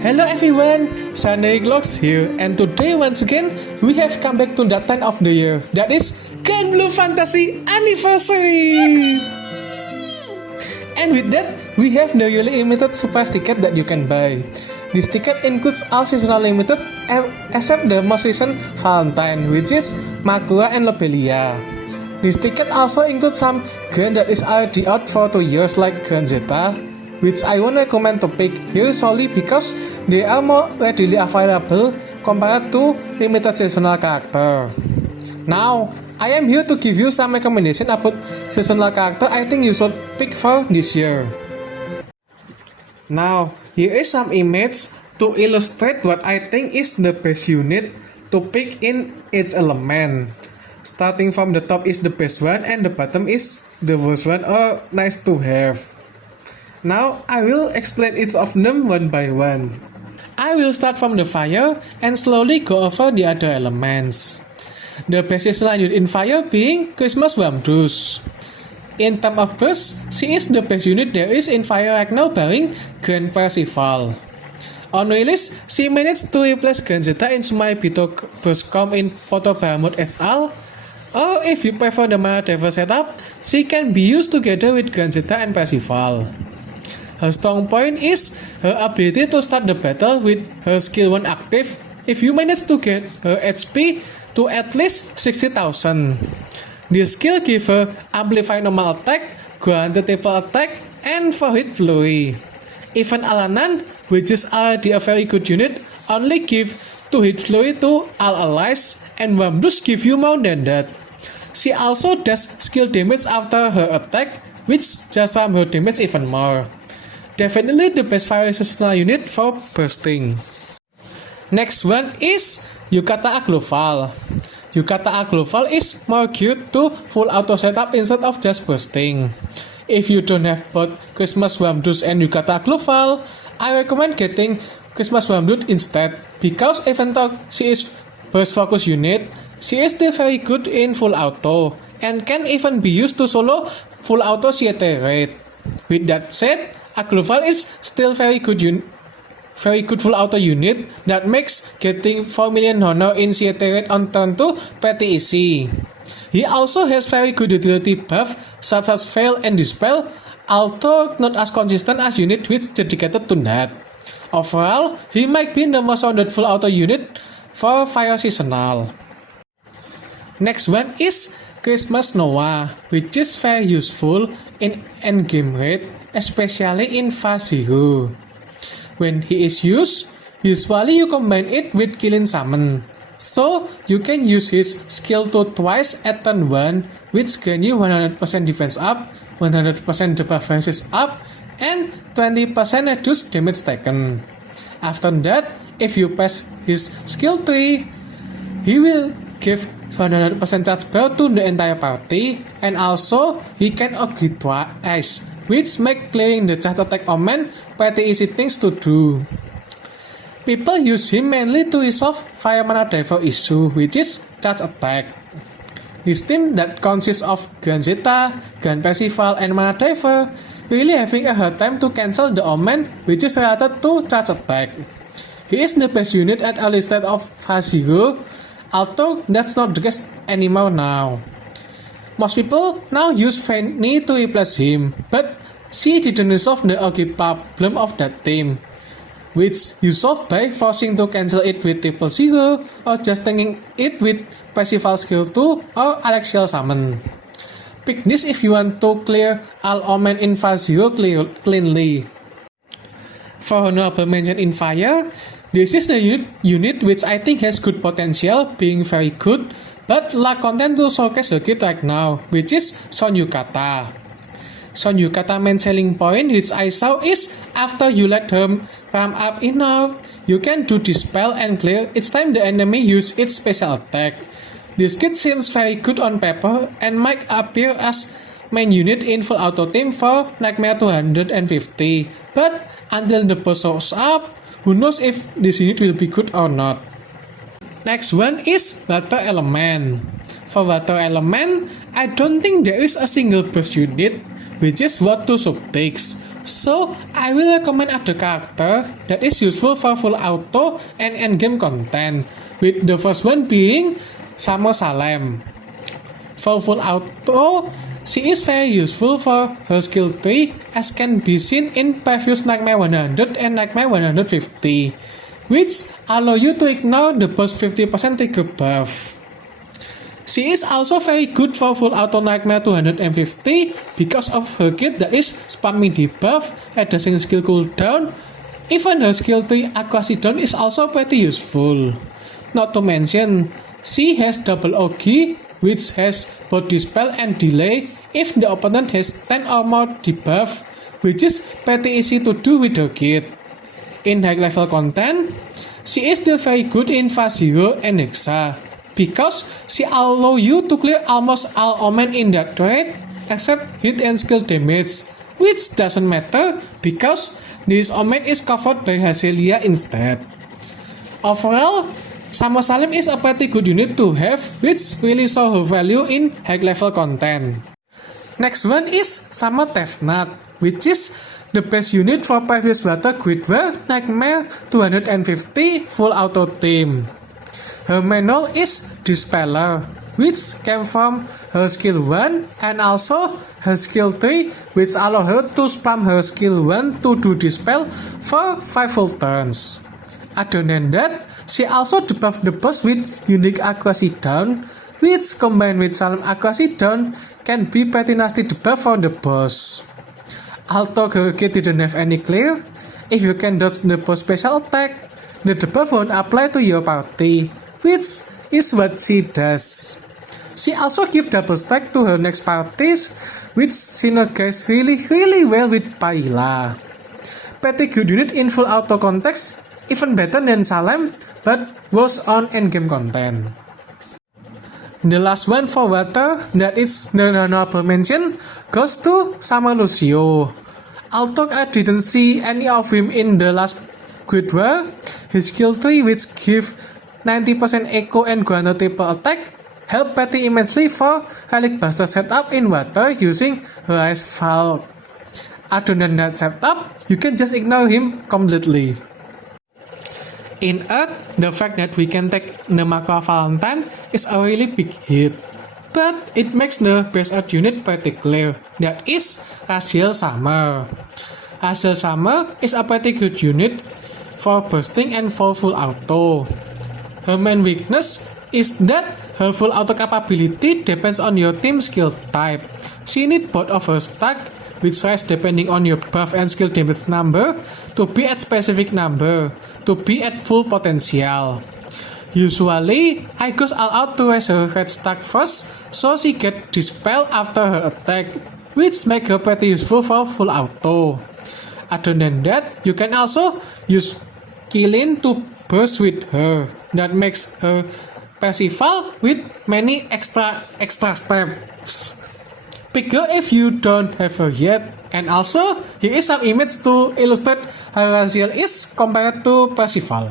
Hello everyone, Sunday Glocks here, and today once again we have come back to that time of the year, that is Grand Blue Fantasy Anniversary! And with that, we have the yearly limited surprise ticket that you can buy. This ticket includes all seasonal limited except the most recent Valentine, which is Makura and Lobelia. This ticket also includes some grand that is already out for 2 years like Grand Zeta, which I won't recommend to pick here solely because they are more readily available compared to limited seasonal character. Now, I am here to give you some recommendation about seasonal character I think you should pick for this year. Now, here is some image to illustrate what I think is the best unit to pick in each element. Starting from the top is the best one and the bottom is the worst one or nice to have. Now, I will explain each of them one by one. I will start from the fire and slowly go over the other elements. The best seasonal unit in fire being Christmas Wamdus. In terms of burst, she is the best unit there is in fire right now barring Grand Percival. On release, she managed to replace Grand Zeta in Sumai Bito Burst Com in Photo Bahamut XL. Or if you prefer the Mana Diver setup, she can be used together with Grand Zeta and Percival. Her strong point is her ability to start the battle with her skill 1 active if you manage to get her HP to at least 60,000. This skill gives her amplified normal attack, granted triple attack, and 4-hit flurry. Even Alanan, which is already a very good unit, only give 2-hit flurry to all allies, and Wamdus give you more than that. She also does skill damage after her attack, which just sum her damage even more. Definitely the best fire seasonal unit for bursting. Next one is Yukata Agloval. Yukata Agloval is more geared to full auto setup instead of just bursting. If you don't have both Christmas Wamdus and Yukata Agloval, I recommend getting Christmas Wamdus instead because even though she is burst focus unit, she is still very good in full auto and can even be used to solo full auto Siete raid. With that said, Agloval is still very good full auto unit that makes getting 4 million honor in Siete raid on turn 2 pretty easy. He also has very good utility buff such as Veil and Dispel, although not as consistent as unit which dedicated to that. Overall, he might be the most rounded full auto unit for fire seasonal. Next one is Christmas Noah, which is very useful in endgame raid, especially in Phase Zero. When he is used, usually you combine it with Killing Summon. So, you can use his skill 2 twice at turn 1, which gain you 100% defense up, 100% debuff resist up, and 20% reduced damage taken. After that, if you pass his skill 3, he will give 100% charge bar to the entire party, and also he can augur twice, which make clearing the charge attack omen pretty easy things to do. People use him mainly to resolve Fire Mana Diver issue, which is charge attack. This team that consists of Grand Zeta, Grand Percival, and Mana Diver really having a hard time to cancel the omen which is related to charge attack. He is the best unit at early stage of Phase Zero, although that's not the case anymore now. Most people now use Fanny to replace him, but she didn't resolve the augur problem of that team, which you solve by forcing to cancel it with Triple Zero or just taking it with Percival skill 2 or Alexial Summon. Pick this if you want to clear all omen in Phase Zero cleanly. For honorable mention in fire, this is the unit which I think has good potential, being very good, but lack content to showcase her kit right now, which is Son Yukata. Son Yukata main selling point which I saw is after you let her ramp up enough, you can do Dispel and clear each time the enemy use its special attack. This kit seems very good on paper and might appear as main unit in full auto team for Nightmare 250, but until the boss shows up, who knows if this unit will be good or not. Next one is Water Element. For Water Element, I don't think there is a single burst unit, which is what Tusuk takes. So, I will recommend other character that is useful for full auto and endgame content, with the first one being Summer Salem. For full auto, she is very useful for her skill tree as can be seen in previous Nightmare 100 and Nightmare 150, which allow you to ignore the boss 50% trigger buff. She is also very good for full auto Nightmare 250 because of her kit that is spamming debuff, addressing skill cooldown. Even her skill tree accuracy down is also pretty useful. Not to mention, she has double Ogi, which has both dispel and delay if the opponent has 10 or more debuff, which is pretty easy to do with her kit. In high level content, she is still very good in Fast Hero and Hexa, because she allow you to clear almost all omen in that trade except hit and skill damage, which doesn't matter because this omen is covered by Hazelia instead. Overall, Summer Salem is a pretty good unit to have, which really show her value in high level content. Next one is Summer Tefnut, which is the best unit for previous Battle Guild War Nightmare 250 full auto team. Her manual is Dispeller, which came from her skill 1 and also her skill 3, which allow her to spam her skill 1 to do Dispel for 5 full turns. Other than that, she also debuffed the boss with unique accuracy down, which combined with Salem accuracy down can be pretty nasty debuff for the boss. Although her kit didn't have any clear, if you can dodge the boss special attack, the debuff won't apply to your party, which is what she does. She also gives double stack to her next parties, which synergize really well with Paila. Pretty good unit in full auto context, even better than Salem, but worse on endgame content. The last one for water, that is the honorable mention, goes to Summer Lucio. Although I didn't see any of him in the last Guild War, his skill tree which give 90% echo and Guano triple attack help pretty immensely for Relic Buster setup in water using Rise Valve. Other than that setup, you can just ignore him completely. In Earth, the fact that we can take Nemaqua Valentine is a really big hit, but it makes the best Earth unit pretty clear, that is Raziel Summer. Raziel Summer is a pretty good unit for bursting and for full auto. Her main weakness is that her full auto capability depends on your team skill type. She needs both of her stack, which rise depending on your buff and skill damage number, to be at specific number, to be at full potential. Usually, I goes all out to raise her red stack first, so she get dispel after her attack, which make her pretty useful for full auto. Other than that, you can also use Kilin to burst with her, that makes her passival with many extra steps. Pick her if you don't have her yet, and also here is some image to illustrate how Raziel is compared to Percival.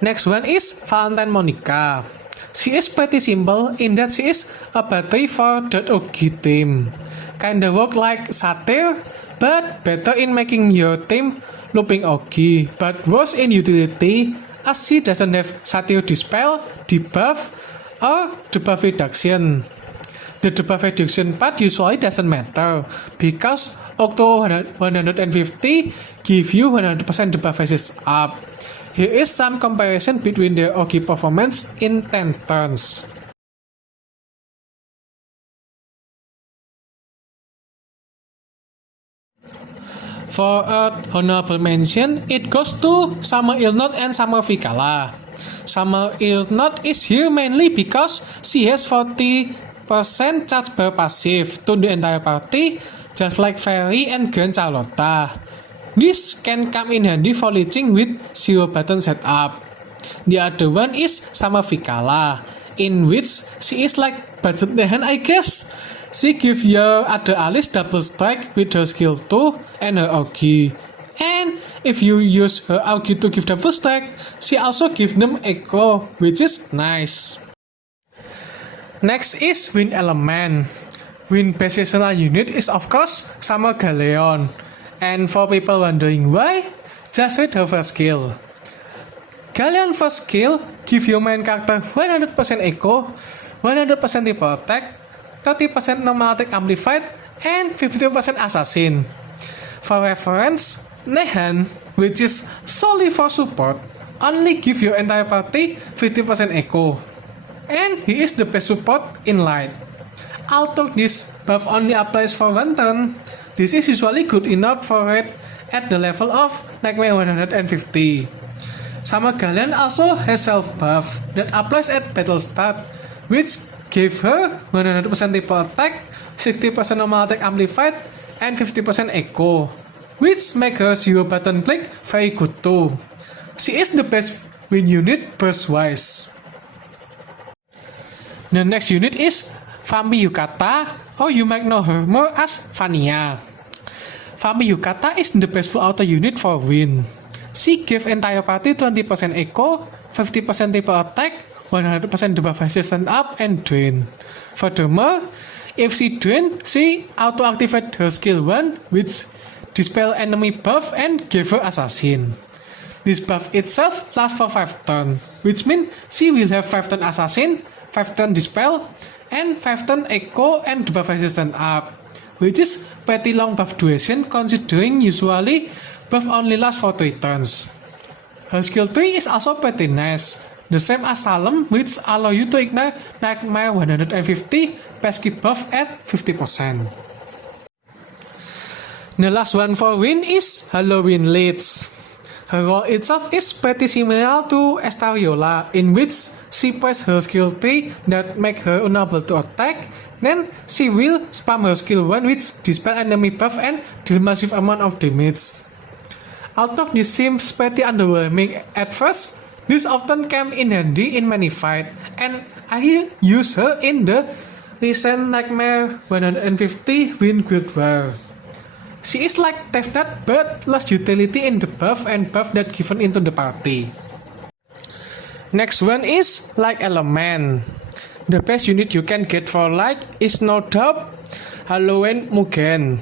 Next one is Valentine Monica. She is pretty simple in that she is a battery for .og team. Kinda work like Satyr, but better in making your team looping Ogi, but worse in utility as she doesn't have Satyr Dispel, debuff, or debuff reduction. The debuff reduction part usually doesn't matter because Octo 150 give you 100% debuff resist up. Here is some comparison between their Ogi performance in 10 turns. For a honorable mention, it goes to Summer Illnot and Summer Vikala. Summer Illnot is here mainly because she has 40% charge bar passive to the entire party, just like Fairy and Grand Charlotta. This can come in handy for leeching with zero button setup. The other one is Summer Vikala, in which she is like budget Nehan, I guess. She gives your other allies double strike with her skill 2 and her Augie. And if you use her Augie to give double strike, she also gives them echo, which is nice. Next is Wind Element. Wind best seasonal unit is of course Summer Galleon. And for people wondering why, just read her first skill. Galleon first skill give your main character 100% echo, 100% triple attack, 30% normal attack amplified, and 50% assassin. For reference, Nehan, which is solely for support, only give your entire party 50% echo. And he is the best support in light. Although this buff only applies for one turn, this is usually good enough for it at the level of Nightmare 150. Summer Galleon also has self buff that applies at battle start, which gave her 100% triple attack, 60% normal attack amplified, and 50% echo, which make her zero button click very good too. She is the best win unit burst wise. The next unit is Fami Yukata, or you might know her more as Vania. Fami Yukata is the best full auto unit for win. She gives entire party 20% echo, 50% triple attack, 100% debuff resistant up and drain. Furthermore, if she drain, she auto-activate her skill 1 which dispel enemy buff and give her assassin. This buff itself lasts for 5 turns, which means she will have 5 turn assassin, 5 turn dispel, and 5 turn echo and debuff resistant up, which is pretty long buff duration considering usually buff only lasts for 3 turns. Her skill 3 is also pretty nice, the same as Salem, which allow you to ignite Nightmare 150 pesky buff at 50%. The last one for win is Halloween Leech. Her role itself is pretty similar to Estariola, in which she plays her skill 3 that make her unable to attack, then she will spam her skill 1 which dispel enemy buff and deal massive amount of damage. Although this seems pretty underwhelming at first, this often came in handy in many fights, and I use her in the recent Nightmare 150 Win Guild War. She is like Death Knight but less utility in the buff and buff that given into the party. Next one is Light Element. The best unit you can get for Light is no doubt Halloween Mugen.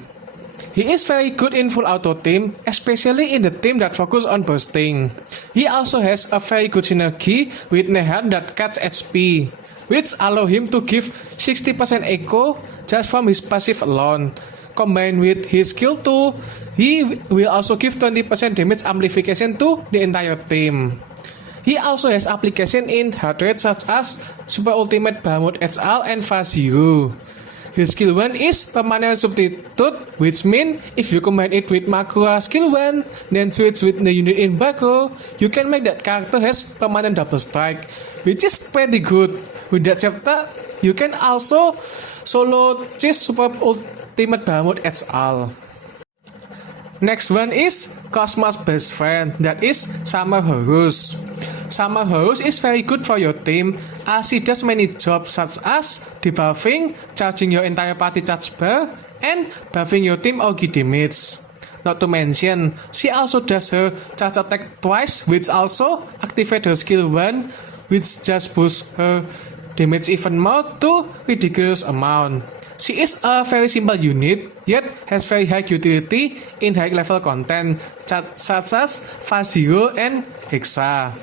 He is very good in full auto team, especially in the team that focus on bursting. He also has a very good synergy with Nehan that cuts HP, which allow him to give 60% echo just from his passive alone. Combined with his skill 2, he will also give 20% damage amplification to the entire team. He also has application in heart rate such as Super Ultimate Bahamut HL and Fazio. His skill 1 is permanent substitute, which means if you combine it with Makura skill 1, then switch with the unit in Baku, you can make that character has permanent double strike, which is pretty good. With that chapter, you can also solo chase Super Ultimate Bahamut HL. Next one is Cosmo's best friend, that is Summer Horus. Summer Horus is very good for your team as she does many jobs such as debuffing, charging your entire party charge bar, and buffing your team Ogi damage. Not to mention, she also does her charge attack twice, which also activate her skill 1, which just boosts her damage even more to ridiculous amount. She is a very simple unit, yet has very high utility in high level content, such as Fazio and Hexa.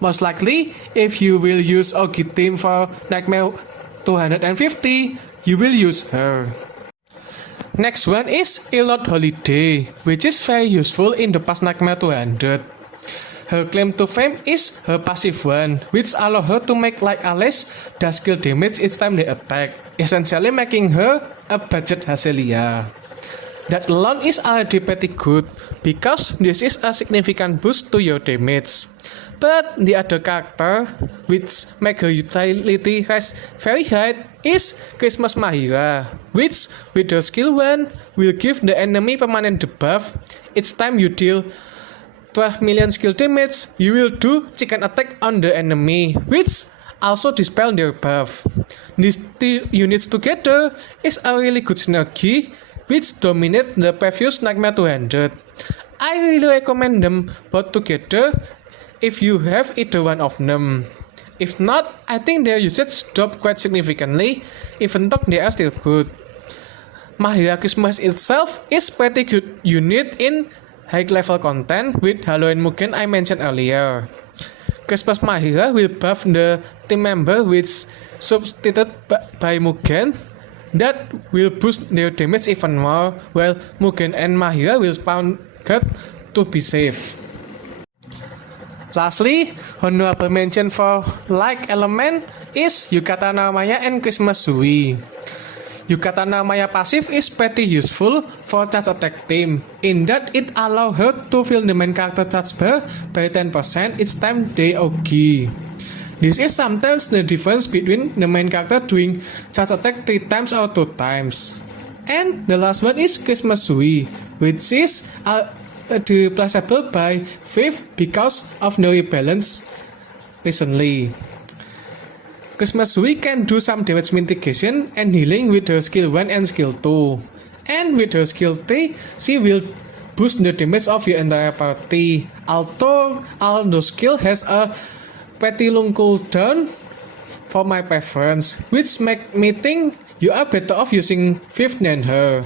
Most likely, if you will use Ogi team for Nightmare 250, you will use her. Next one is Elot Holiday, which is very useful in the past Nightmare 200. Her claim to fame is her passive one, which allow her to make like Alice does skill damage each time they attack, essentially making her a budget Hazelia. That alone is already pretty good, because this is a significant boost to your damage. But the other character, which make her utility rise very high, is Christmas Mahira, which with her skill 1 will give the enemy permanent debuff. Each time you deal 12 million skill damage, you will do chicken attack on the enemy, which also dispel their buff. These two units together is a really good synergy, which dominate the previous Nightmare 200. I really recommend them both together if you have either one of them. If not, I think their usage dropped quite significantly, even though they are still good. Mahira Christmas itself is pretty good unit in high level content with Halo and Mugen I mentioned earlier. Christmas Mahira will buff the team member which substituted by Mugen that will boost their damage even more, while Mugen and Mahira will spawn guard to be safe. Lastly, honorable mention for like element is Yukata Naomaya and Christmas Sui. Yukata Naomaya passive is pretty useful for charge attack team, in that it allows her to fill the main character charge bar by 10% each time they OG. This is sometimes the difference between the main character doing charge attack 3 times or 2 times. And the last one is Christmas Sui, which is replaceable by Faith because of the rebalance recently. Christmas Sui can do some damage mitigation and healing with her skill 1 and skill 2. And with her skill 3, she will boost the damage of your entire party. Although the skill has a pretty long cooldown for my preference, which make me think you are better off using Faith than her.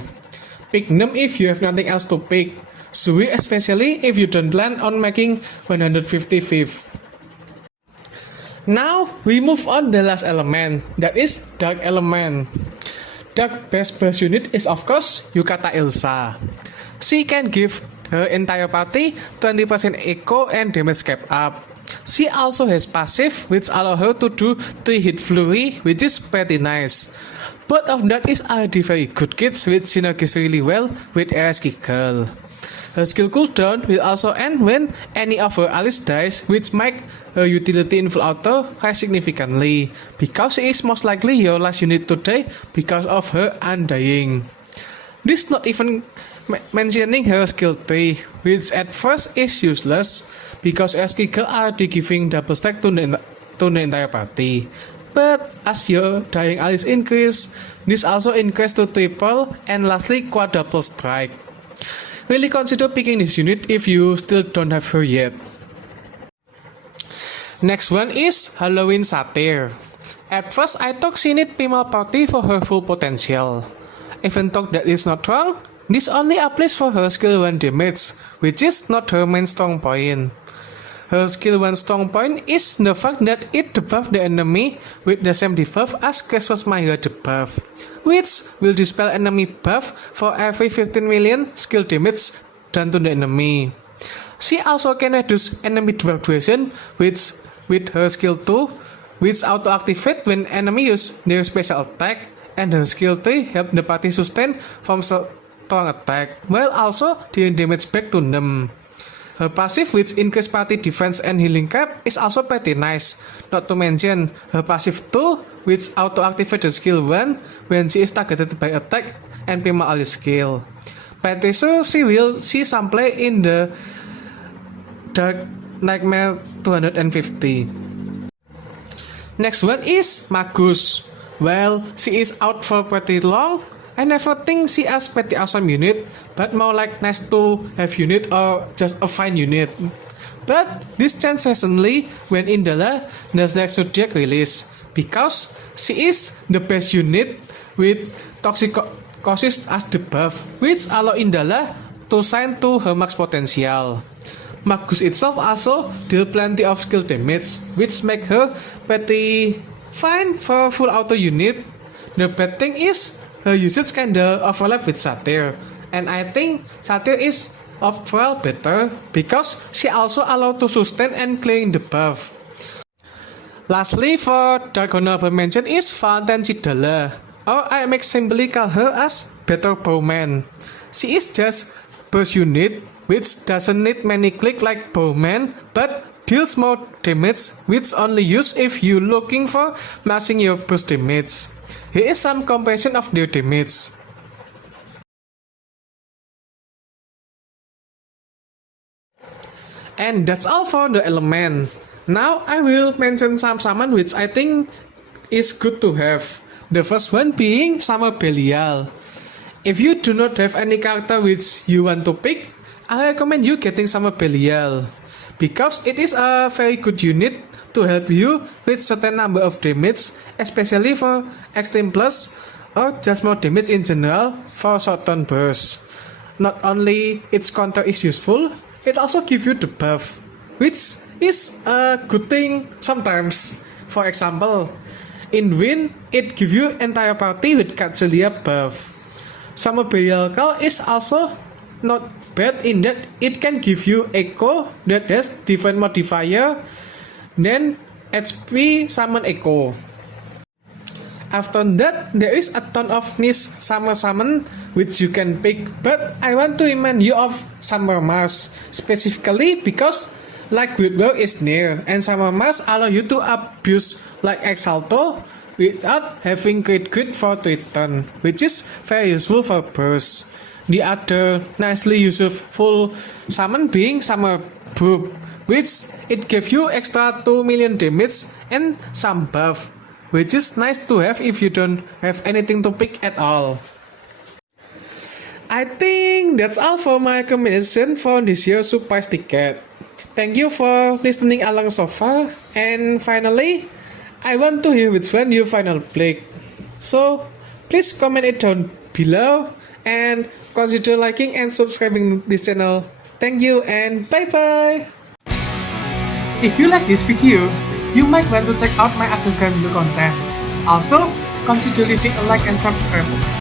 Pick them if you have nothing else to pick. Sui especially if you don't plan on making 150 Faith. Now we move on the last element, that is Dark element. Dark best burst unit is of course Yukata Ilsa. She can give her entire party 20% echo and damage cap up. She also has passive which allow her to do 3 hit flurry, which is pretty nice. Both of that is already very good kits which synergies really well with RSK Girl. Her skill cooldown will also end when any of her allies dies, which make her utility in full auto rise significantly, because she is most likely your last unit to die because of her undying. This not even mentioning her skill 3, which at first is useless, because RSK Girl are giving double stack to the entire party. But as your dying allies increase, this also increases to triple and lastly quadruple strike. Really consider picking this unit if you still don't have her yet. Next one is Halloween Satyr. At first I thought she need female party for her full potential. Even though that is not wrong, this only applies for her skill 1 damage, which is not her main strong point. Her skill 1 strong point is the fact that it debuffs the enemy with the same debuff as Christmas Mahira debuff, which will dispel enemy buff for every 15 million skill damage done to the enemy. She also can reduce enemy debuff duration with her skill 2, which auto-activate when enemy use their special attack, and her skill 3 help the party sustain from strong attack, while also dealing damage back to them. Her passive, which increase party defense and healing cap, is also pretty nice. Not to mention her passive 2, which auto-activate the skill 1 when she is targeted by attack and female ally skill. Pretty sure she will see some play in the Dark Nightmare 250. Next one is Magus. Well, she is out for pretty long. I never think she as pretty awesome unit, but more like nice to have unit or just a fine unit. But this changed recently when Indala Nasdaq Zodiac release, because she is the best unit with Toxicosis as the buff, which allow Indala to shine to her max potential. Magus itself also deal plenty of skill damage, which make her pretty fine for full auto unit. The bad thing is her usage kinda overlap with Satyr, and I think Satyr is overall better because she also allowed to sustain and clearing the buff. Lastly, for Dark honorable mention is Valentine Chidala, or I may simply call her as Better Bowman. She is just burst unit which doesn't need many click like Bowman, but deals more damage, which only use if you looking for matching your burst damage. Here is some comparison of their damage. And that's all for the element. Now I will mention some summon which I think is good to have. The first one being Summer Belial. If you do not have any character which you want to pick, I recommend you getting Summer Belial, because it is a very good unit to help you with certain number of damage, especially for Extreme Plus or just more damage in general for short-term bursts. Not only its counter is useful, it also gives you the buff, which is a good thing sometimes. For example, in Wind, it gives you entire party with Catzelia buff. Summer Belial is also not bad in that it can give you Echo that has different modifier than HP Summon Echo. After that, there is a ton of niche summer summon which you can pick, but I want to remind you of Summer Mars specifically because like Guild War is near and Summer Mars allow you to abuse like Exalto without having great grid for return, which is very useful for burst. The other nicely useful summon being Summer Burp, which it gives you extra 2 million damage and some buff, which is nice to have if you don't have anything to pick at all. I think that's all for my recommendation for this year's surprise ticket. Thank you for listening along so far, and finally, I want to hear which one you final pick. So please comment it down below and consider liking and subscribing this channel. Thank you and bye bye. If you like this video, you might want to check out my other Granblue content. Also, consider leaving a like and subscribe.